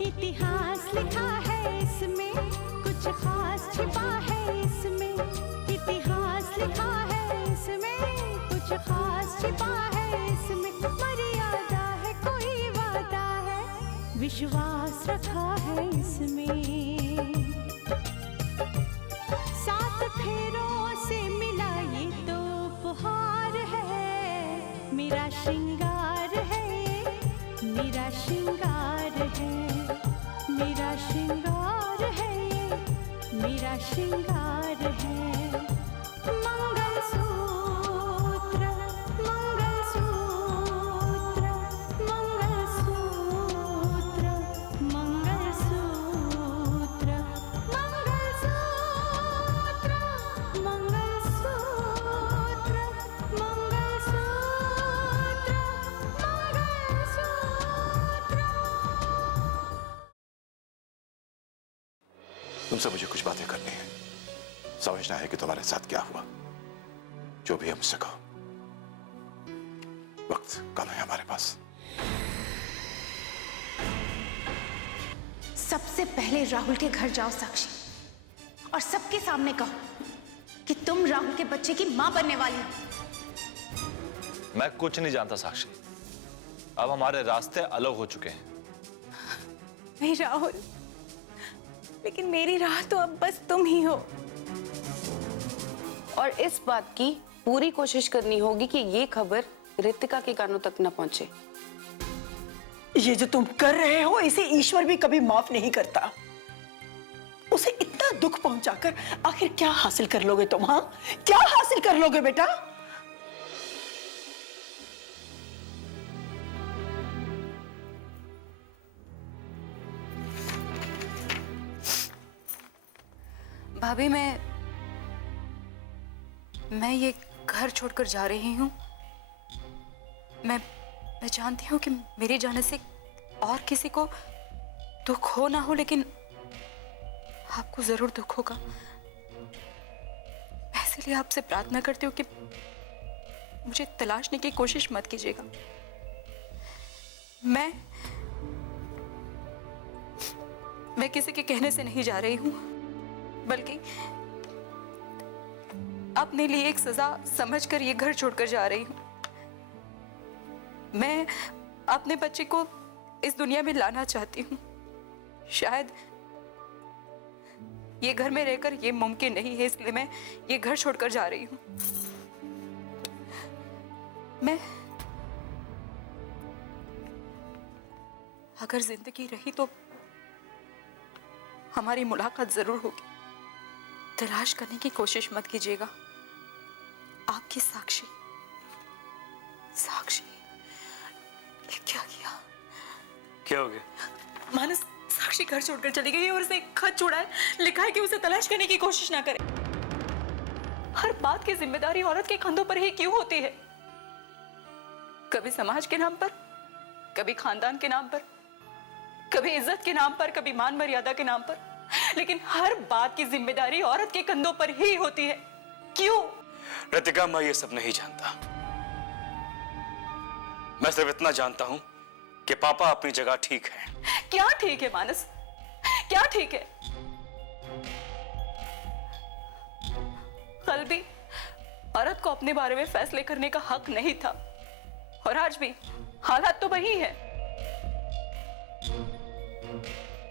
इतिहास लिखा है इसमें, कुछ खास छिपा है इसमें। इतिहास लिखा है इसमें, कुछ खास छिपा है इसमें। मर्यादा है, कोई वादा है, विश्वास रखा है इसमें। सात फेरों से मिला ये तो उपहार है, मेरा श्रृंगार है, मेरा श्रृंगार है, मेरा श्रृंगार है, मेरा श्रृंगार है। मंगलसूत्र, मंगलसूत्र, मंगलसूत्र, मंगलसूत्र, मंगलसूत्र, मंगलसूत्र, तुमसे मुझे कुछ बातें करनी है। समझना है कि तुम्हारे साथ क्या हुआ। जो भी है मुझसे कहो। वक्त कम है हमारे पास। सबसे पहले राहुल के घर जाओ साक्षी, और सबके सामने कहो कि तुम राहुल के बच्चे की मां बनने वाली हो। मैं कुछ नहीं जानता साक्षी। अब हमारे रास्ते अलग हो चुके हैं। नहीं राहुल, लेकिन मेरी राह तो अब बस तुम ही हो। और इस बात की पूरी कोशिश करनी होगी कि ये खबर रितिका के कानों तक न पहुंचे। ये जो तुम कर रहे हो इसे ईश्वर भी कभी माफ नहीं करता। उसे इतना दुख पहुंचाकर आखिर क्या हासिल कर लोगे तुम? हाँ, क्या हासिल कर लोगे बेटा? भाभी, मैं ये घर छोड़कर जा रही हूँ। मैं जानती हूँ कि मेरे जाने से और किसी को दुख हो ना हो, लेकिन आपको जरूर दुख होगा। इसलिए आपसे प्रार्थना करती हूँ कि मुझे तलाशने की कोशिश मत कीजिएगा। मैं किसी के कहने से नहीं जा रही हूँ, बल्कि अपने लिए एक सजा समझकर ये घर छोड़कर जा रही हूँ। मैं अपने बच्चे को इस दुनिया में लाना चाहती हूँ। शायद ये घर में रहकर ये मुमकिन नहीं है, इसलिए मैं ये घर छोड़कर जा रही हूँ। मैं अगर जिंदगी रही तो हमारी मुलाकात जरूर होगी। तलाश करने की कोशिश मत कीजिएगा। आपकी साक्षी। साक्षी, ये क्या किया? क्या हो गया? मानस, साक्षी घर छोड़कर चली गई और उसे एक खत छोड़ा है, लिखा है कि उसे तलाश करने की कोशिश ना करे। हर बात की जिम्मेदारी औरत के कंधों पर ही क्यों होती है? कभी समाज के नाम पर, कभी खानदान के नाम पर, कभी इज्जत के नाम पर, कभी मान मर्यादा के नाम पर, लेकिन हर बात की जिम्मेदारी औरत के कंधों पर ही होती है। क्यों? रितिका, मैं ये सब नहीं जानता। मैं सिर्फ इतना जानता हूं कि पापा अपनी जगह ठीक है। क्या ठीक है मानस? क्या ठीक है? कल भी औरत को अपने बारे में फैसले करने का हक नहीं था, और आज भी हालात तो वही है।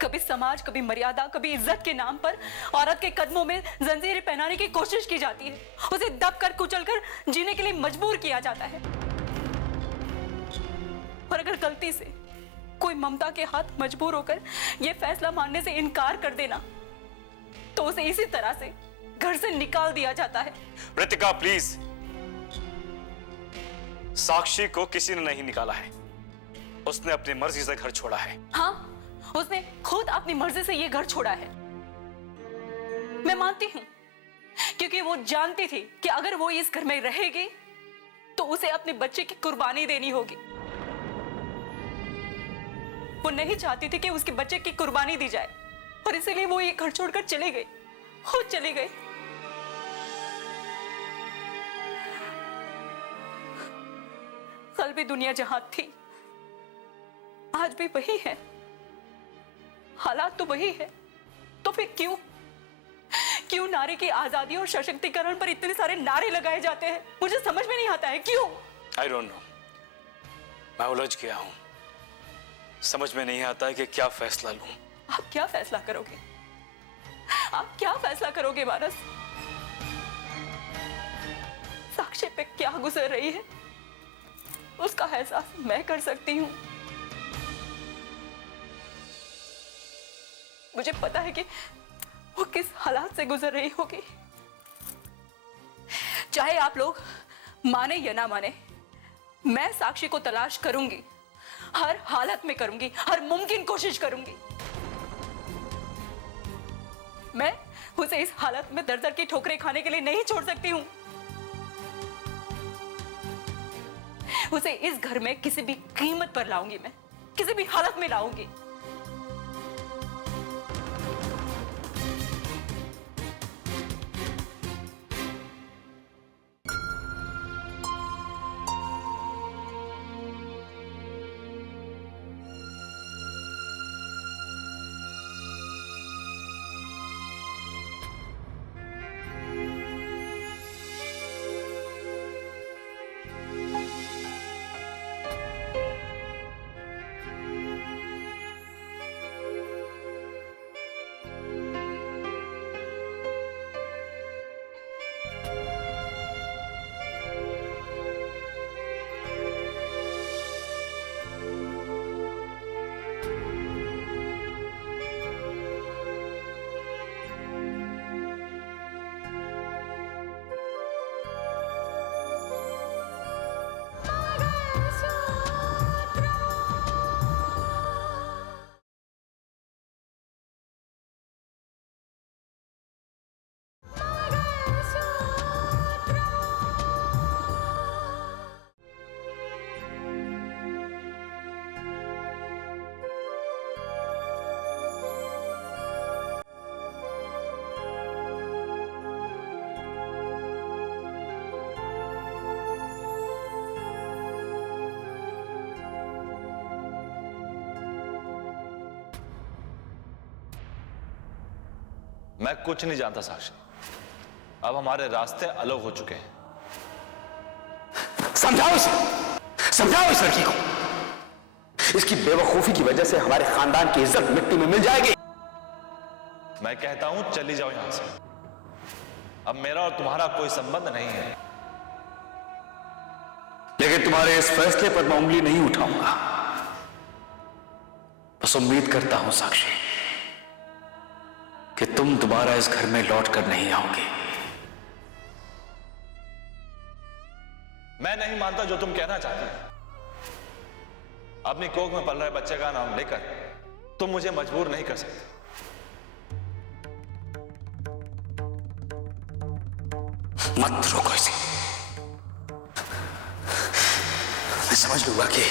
कभी समाज, कभी मर्यादा, कभी इज्जत के नाम पर औरत के कदमों में जंजीरें पहनाने की कोशिश की जाती है। उसे दबकर कुचलकर जीने के लिए मजबूर किया जाता है। और अगर गलती से कोई ममता के हाथ मजबूर होकर यह फैसला मानने से इनकार कर देना, तो उसे इसी तरह से घर से निकाल दिया जाता है। रितिका प्लीज, साक्षी को किसी ने नहीं निकाला है। उसने अपनी मर्जी से घर छोड़ा है। हाँ, उसने खुद अपनी मर्जी से ये घर छोड़ा है। मैं मानती हूं, क्योंकि वो जानती थी कि अगर वो इस घर में रहेगी तो उसे अपने बच्चे की कुर्बानी देनी होगी। वो नहीं चाहती थी कि उसके बच्चे की कुर्बानी दी जाए, और इसीलिए वो ये घर छोड़कर चली गई, खुद चली गई। कल भी दुनिया जहां थी, आज भी वही है। हालात तो वही है, तो फिर क्यों क्यों नारी की आजादी और सशक्तिकरण पर इतने सारे नारे लगाए जाते हैं? मुझे समझ में नहीं आता है क्यों। आई डोंट नो, मैं उलझ गया हूं। समझ में नहीं आता है कि क्या फैसला लूं। आप क्या फैसला करोगे? आप क्या फैसला करोगे मानस? साक्षी पे क्या गुजर रही है उसका एहसास मैं कर सकती हूँ। मुझे पता है कि वो किस हालात से गुजर रही होगी। चाहे आप लोग माने या ना माने, मैं साक्षी को तलाश करूंगी, हर हालत में करूंगी, हर मुमकिन कोशिश करूंगी। मैं उसे इस हालत में दर दर की ठोकरें खाने के लिए नहीं छोड़ सकती हूं। उसे इस घर में किसी भी कीमत पर लाऊंगी, मैं किसी भी हालत में लाऊंगी। मैं कुछ नहीं जानता साक्षी, अब हमारे रास्ते अलग हो चुके हैं। समझाओ इसे, समझाओ इस लड़की को। इसकी बेवकूफी की वजह से हमारे खानदान की इज्जत मिट्टी में मिल जाएगी। मैं कहता हूं चली जाओ यहां से। अब मेरा और तुम्हारा कोई संबंध नहीं है। लेकिन तुम्हारे इस फैसले पर मैं उंगली नहीं उठाऊंगा। बस उम्मीद करता हूं साक्षी कि तुम दोबारा इस घर में लौट कर नहीं आओगे। मैं नहीं मानता जो तुम कहना चाहती हो। अपनी कोख में पल रहे बच्चे का नाम लेकर तुम मुझे मजबूर नहीं कर सकते। मत रोको इसे। मैं समझ लूंगा कि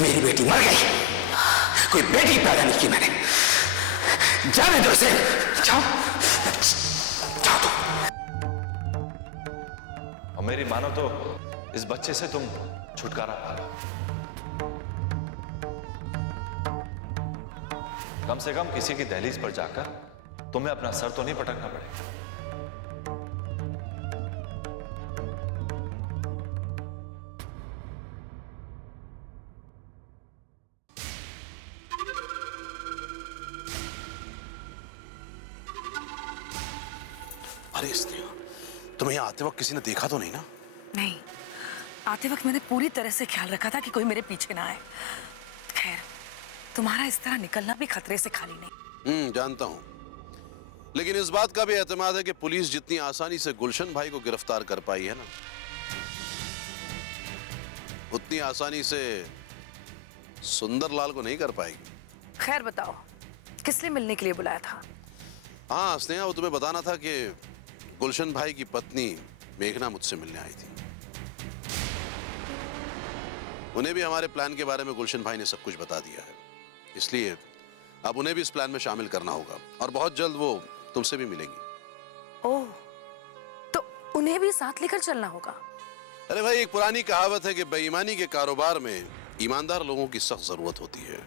मेरी बेटी मर गई, कोई बेटी पैदा नहीं की मैंने। जाने दो इसे, जाओ जाओ तुम। और मेरी मानो तो इस बच्चे से तुम छुटकारा पाओ। कम से कम किसी की दहलीज पर जाकर तुम्हें अपना सर तो नहीं पटकना पड़ेगा। अरे स्नेहा, तुम्हें यहाँ आते वक्त किसी ने देखा तो नहीं ना? नहीं, आते वक्त मैंने पूरी तरह से ख्याल रखा था कि कोई मेरे पीछे ना आए। खैर, तुम्हारा इस तरह निकलना भी खतरे से खाली नहीं। जानता हूँ, लेकिन इस बात का भी एतमाद है कि पुलिस जितनी आसानी से गुलशन भाई को गिरफ्तार कर पाई है ना, उतनी आसानी से सुंदरलाल को नहीं कर पाएगी। खैर बताओ, किस लिए मिलने के लिए बुलाया था? हाँ स्नेहा, वो तुम्हें बताना था कि गुलशन भाई की पत्नी मेघना मुझसे मिलने आई थी। उन्हें भी हमारे प्लान के बारे में गुलशन भाई ने सब कुछ बता दिया है, इसलिए अब उन्हें भी इस प्लान में शामिल करना होगा और बहुत जल्द वो तुमसे भी मिलेंगी। ओह, तो उन्हें भी साथ लेकर चलना होगा। अरे भाई, एक पुरानी कहावत है कि बेईमानी के कारोबार में ईमानदार लोगों की सख्त जरूरत होती है।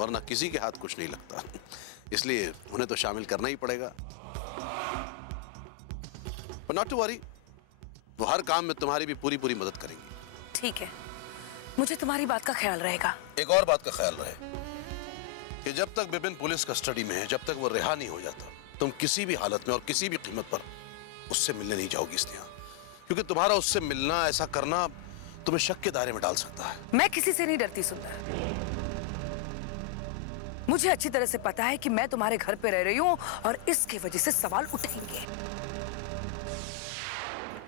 वरना किसी के हाथ कुछ नहीं लगता। इसलिए उन्हें तो शामिल करना ही पड़ेगा। पर नॉट टू वरी, वो हर काम में तुम्हारी भी पूरी पूरी मदद करेंगी। ठीक है, मुझे तुम्हारी बात का ख्याल रहेगा। एक और बात का ख्याल रहे कि जब तक विपिन पुलिस कस्टडी में है, जब तक वो रिहा नहीं हो जाता, तुम किसी भी हालत में और किसी भी कीमत पर उससे मिलने नहीं जाओगी स्नेहा, क्योंकि तुम्हारा उससे मिलना, ऐसा करना तुम्हें शक के दायरे में डाल सकता है। मैं किसी से नहीं डरती सुंदर। मुझे अच्छी तरह से पता है कि मैं तुम्हारे घर पे रह रही हूं और इसकी वजह से सवाल उठेंगे,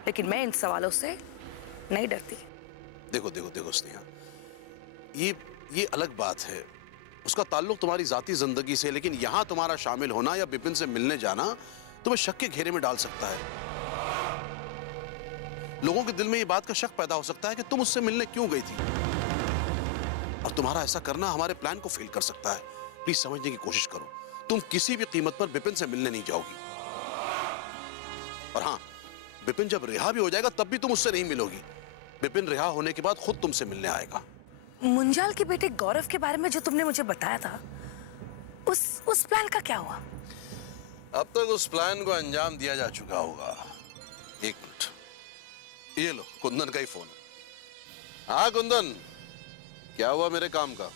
लेकिन मैं इन सवालों से नहीं डरती। देखो देखो देखो स्नेहा, ये अलग बात है, उसका ताल्लुक तुम्हारी जाती जिंदगी से, लेकिन यहां तुम्हारा शामिल होना या विपिन से मिलने जाना तुम्हें शक के घेरे में डाल सकता है। लोगों के दिल में ये बात का शक पैदा हो सकता है कि तुम उससे मिलने क्यों गई थी, और तुम्हारा ऐसा करना हमारे प्लान को फेल कर सकता है। प्लीज समझने की कोशिश करो, तुम किसी भी कीमत पर विपिन से मिलने नहीं जाओगी। और हाँ, विपिन जब रिहा भी हो जाएगा तब भी तुम उससे नहीं मिलोगी। विपिन रिहा होने के बाद खुद तुमसे मिलने आएगा। मुंजाल के बेटे गौरव के बारे में जो तुमने मुझे बताया था, उस प्लान का क्या हुआ? अब तक उस प्लान को अंजाम दिया जा चुका होगा। एक मिनट, ये लो कुंदन का ही फोन। हाँ कुंदन, क्या हुआ मेरे काम का?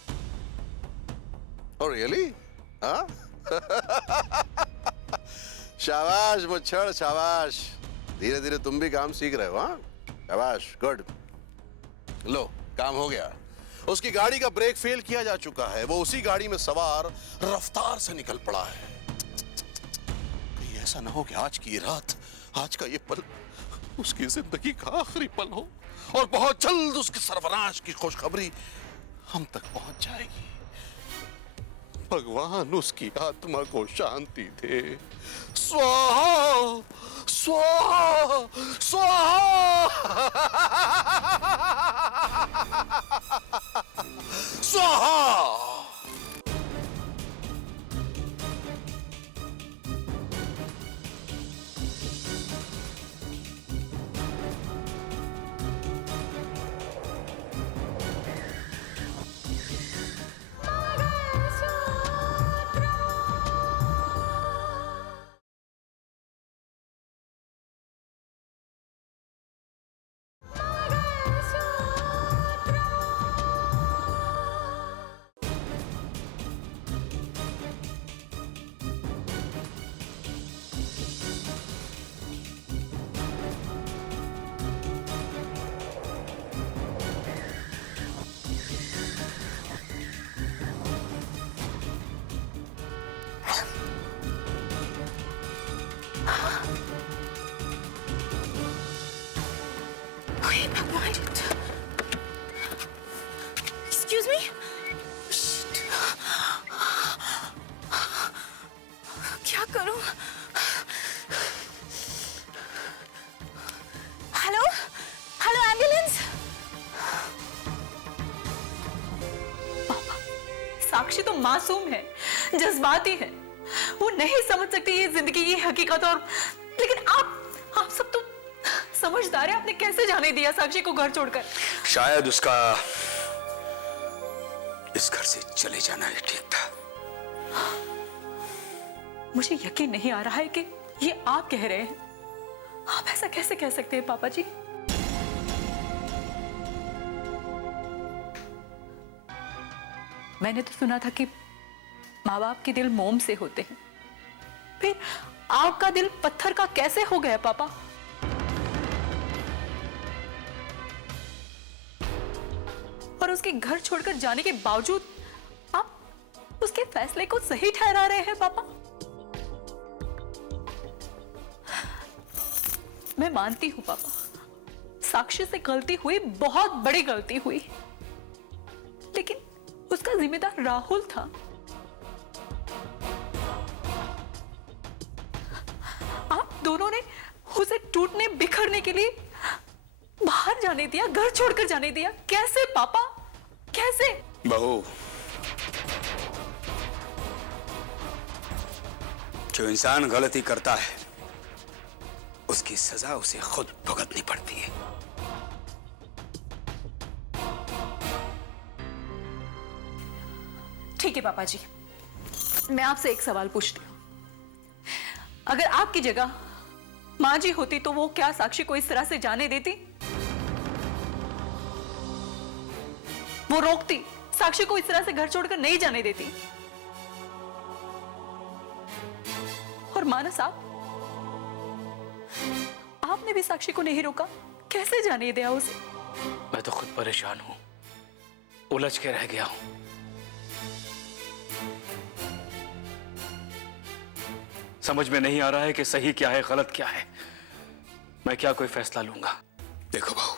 Oh really? हाँ शाबाश मुच्छड़, शाबाश। धीरे धीरे तुम भी काम सीख रहे हो। हाँ शाबाश, गुड। लो काम हो गया। उसकी गाड़ी का ब्रेक फेल किया जा चुका है, वो उसी गाड़ी में सवार रफ्तार से निकल पड़ा है। कहीं ऐसा ना हो कि आज की रात, आज का ये पल उसकी जिंदगी का आखिरी पल हो और बहुत जल्द उसके सर्वनाश की खुशखबरी हम तक पहुंच जाएगी। भगवान उसकी आत्मा को शांति दे। स्वाहा स्वाहा स्वाहा स्वाहा। Excuse me? क्या करूं? हेलो? Hello ambulance? साक्षी तो मासूम है, जज्बाती है, वो नहीं समझ सकती ये जिंदगी की हकीकत। और लेकिन आप सब तो समझदार है, आपने कैसे जाने दिया साक्षी को घर छोड़कर? शायद उसका इस घर से चले जाना ही ठीक था। मुझे यकीन नहीं आ रहा है कि ये आप कह रहे हैं। आप ऐसा कैसे कह सकते हैं पापा जी? मैंने तो सुना था कि माँ बाप के दिल मोम से होते हैं, फिर आपका दिल पत्थर का कैसे हो गया पापा? और उसके घर छोड़कर जाने के बावजूद आप उसके फैसले को सही ठहरा रहे हैं पापा? मैं मानती हूं पापा, साक्षी से गलती हुई, बहुत बड़ी गलती हुई, लेकिन उसका जिम्मेदार राहुल था। आप दोनों ने उसे टूटने बिखरने के लिए बाहर जाने दिया, घर छोड़कर जाने दिया। कैसे पापा, कैसे? बहू, जो इंसान गलती करता है उसकी सजा उसे खुद भुगतनी पड़ती है। ठीक है पापा जी, मैं आपसे एक सवाल पूछती हूँ। अगर आपकी जगह माँ जी होती तो वो क्या साक्षी को इस तरह से जाने देती? वो रोकती, साक्षी को इस तरह से घर छोड़कर नहीं जाने देती। और मानस, आपने भी साक्षी को नहीं रोका, कैसे जाने दिया उसे? मैं तो खुद परेशान हूं, उलझ के रह गया हूं। समझ में नहीं आ रहा है कि सही क्या है, गलत क्या है। मैं क्या कोई फैसला लूंगा? देखो बहू,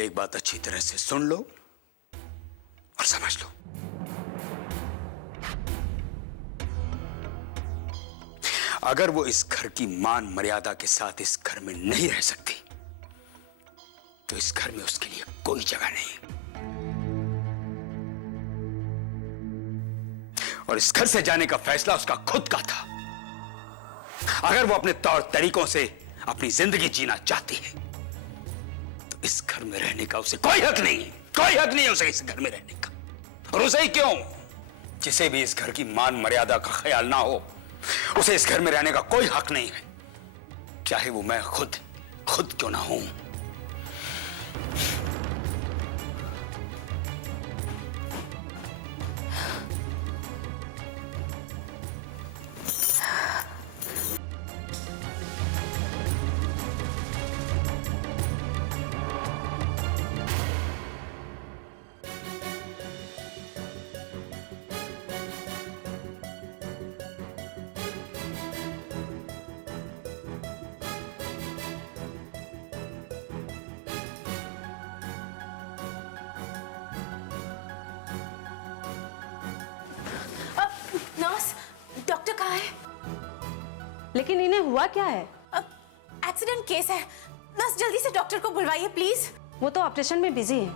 एक बात अच्छी तरह से सुन लो और समझ लो। अगर वो इस घर की मान मर्यादा के साथ इस घर में नहीं रह सकती तो इस घर में उसके लिए कोई जगह नहीं। और इस घर से जाने का फैसला उसका खुद का था। अगर वो अपने तौर तरीकों से अपनी जिंदगी जीना चाहती है तो इस घर में रहने का उसे कोई हक नहीं है। कोई हक नहीं है उसे इस घर में रहने का। और उसे ही क्यों, जिसे भी इस घर की मान मर्यादा का ख्याल ना हो, उसे इस घर में रहने का कोई हक नहीं है, चाहे वो मैं खुद क्यों ना हूं। नर्स, डॉक्टर कहाँ है? लेकिन इन्हें हुआ क्या है? एक्सीडेंट केस है। नर्स जल्दी से डॉक्टर को बुलवाइए प्लीज। वो तो ऑपरेशन में बिजी है।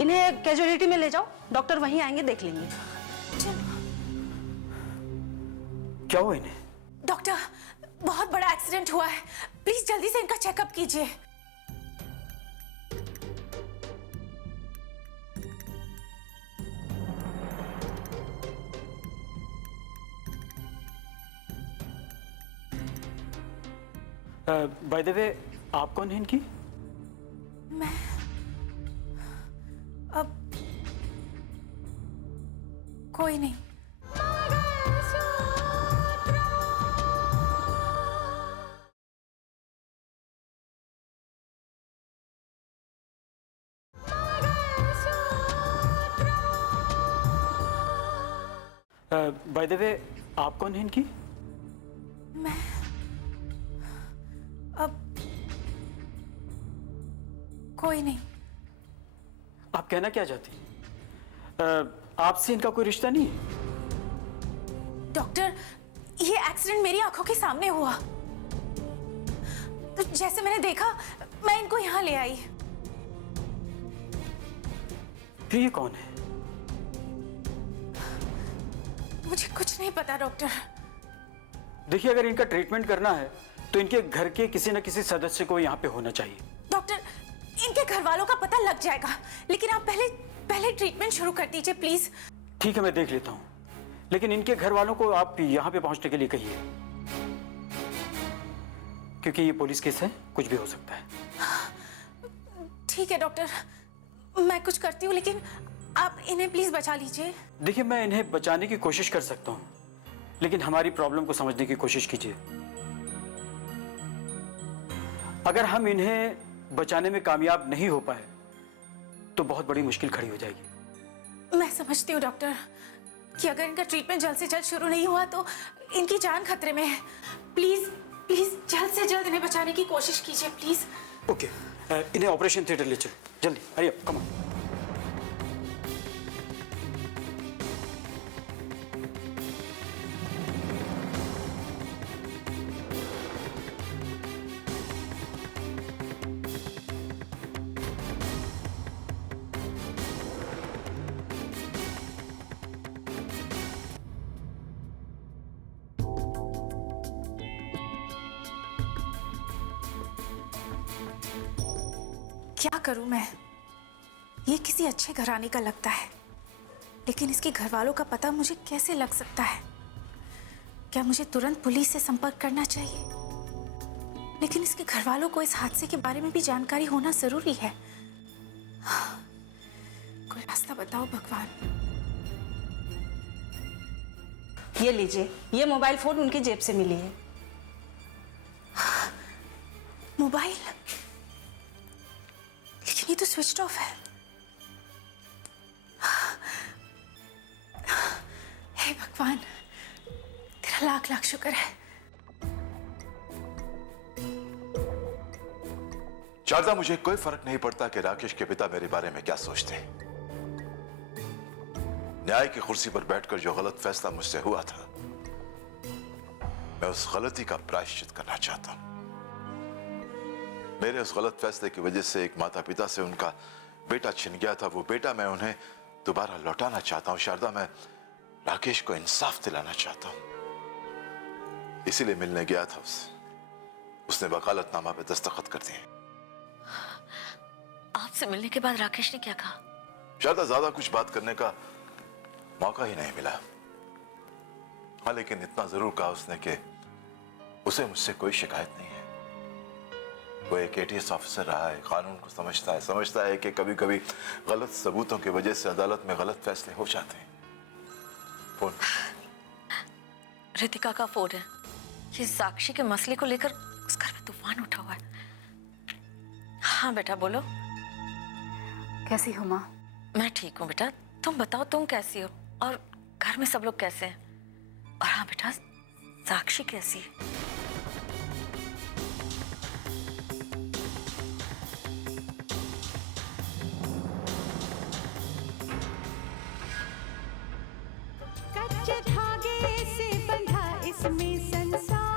इन्हें कैजुअलिटी में ले जाओ, डॉक्टर वहीं आएंगे, देख लेंगे। क्या हुआ इन्हें? डॉक्टर, बहुत बड़ा एक्सीडेंट हुआ है, प्लीज जल्दी से इनका चेकअप कीजिए। बाय द वे, आप कौन है इनकी? मैं अब कोई नहीं। बाय द वे, आप कौन है इनकी? मैं अब कोई नहीं। आप कहना क्या चाहती? आपसे इनका कोई रिश्ता नहीं है? डॉक्टर, ये एक्सीडेंट मेरी आंखों के सामने हुआ, तो जैसे मैंने देखा मैं इनको यहाँ ले आई। फिर ये कौन है? मुझे कुछ नहीं पता डॉक्टर। देखिए, अगर इनका ट्रीटमेंट करना है तो इनके घर के किसी न किसी सदस्य को यहाँ पे होना चाहिए। डॉक्टर, इनके घर वालों का पता लग जाएगा, लेकिन आप पहले ट्रीटमेंट शुरू कर दीजिए प्लीज। ठीक है, मैं देख लेता हूँ, लेकिन इनके घर वालों को आप यहाँ पे पहुँचने के लिए कहिए, क्योंकि ये पुलिस केस है, कुछ भी हो सकता है। ठीक है डॉक्टर, मैं कुछ करती हूँ, लेकिन आप इन्हें प्लीज बचा लीजिए। देखिए, मैं इन्हें बचाने की कोशिश कर सकता हूँ, लेकिन हमारी प्रॉब्लम को समझने की कोशिश कीजिए। अगर हम इन्हें बचाने में कामयाब नहीं हो पाए तो बहुत बड़ी मुश्किल खड़ी हो जाएगी। मैं समझती हूँ डॉक्टर कि अगर इनका ट्रीटमेंट जल्द से जल्द शुरू नहीं हुआ तो इनकी जान खतरे में है। प्लीज प्लीज जल्द से जल्द इन्हें बचाने की कोशिश कीजिए प्लीज। ओके, इन्हें ऑपरेशन थिएटर ले चलो, जल्दी, हरी अप, कम ऑन। क्या करूं मैं? ये किसी अच्छे घराने का लगता है, लेकिन इसके घर वालों का पता मुझे कैसे लग सकता है? क्या मुझे तुरंत पुलिस से संपर्क करना चाहिए? लेकिन इसके घर वालों को इस हादसे के बारे में भी जानकारी होना जरूरी है। कोई रास्ता बताओ भगवान। ये लीजिए, ये मोबाइल फोन उनकी जेब से मिली है। मोबाइल? लेकिन ये तो स्विच ऑफ है। हे भगवान, तेरा लाख लाख शुक्र है। शारदा, मुझे कोई फर्क नहीं पड़ता कि राकेश के पिता मेरे बारे में क्या सोचते हैं। न्याय की कुर्सी पर बैठकर जो गलत फैसला मुझसे हुआ था, मैं उस गलती का प्रायश्चित करना चाहता हूं। मेरे उस गलत फैसले की वजह से एक माता पिता से उनका बेटा छिन गया था। वो बेटा मैं उन्हें दोबारा लौटाना चाहता हूं। शारदा, मैं राकेश को इंसाफ दिलाना चाहता हूं, इसीलिए मिलने गया था उससे। उसने वकालतनामा पे दस्तखत कर दिए। आपसे मिलने के बाद राकेश ने क्या कहा? शारदा, ज्यादा कुछ बात करने का मौका ही नहीं मिला। हाँ, लेकिन इतना जरूर कहा उसने कि उसे मुझसे कोई शिकायत नहीं है। वो एक ATS ऑफिसर रहा है, कानून को समझता है कि कभी कभी गलत सबूतों की वजह से अदालत में गलत फैसले हो जाते हैं। फोन रितिका का फोन है। ये साक्षी के मसले को लेकर उस घर में तूफान उठा हुआ है। हाँ बेटा, बोलो। कैसी हो माँ? मैं ठीक हूँ बेटा, तुम बताओ तुम कैसी हो और घर में सब लोग कैसे हैं? और हाँ बेटा, साक्षी कैसी है? कच्चे धागे से बंधा इसमें संसार।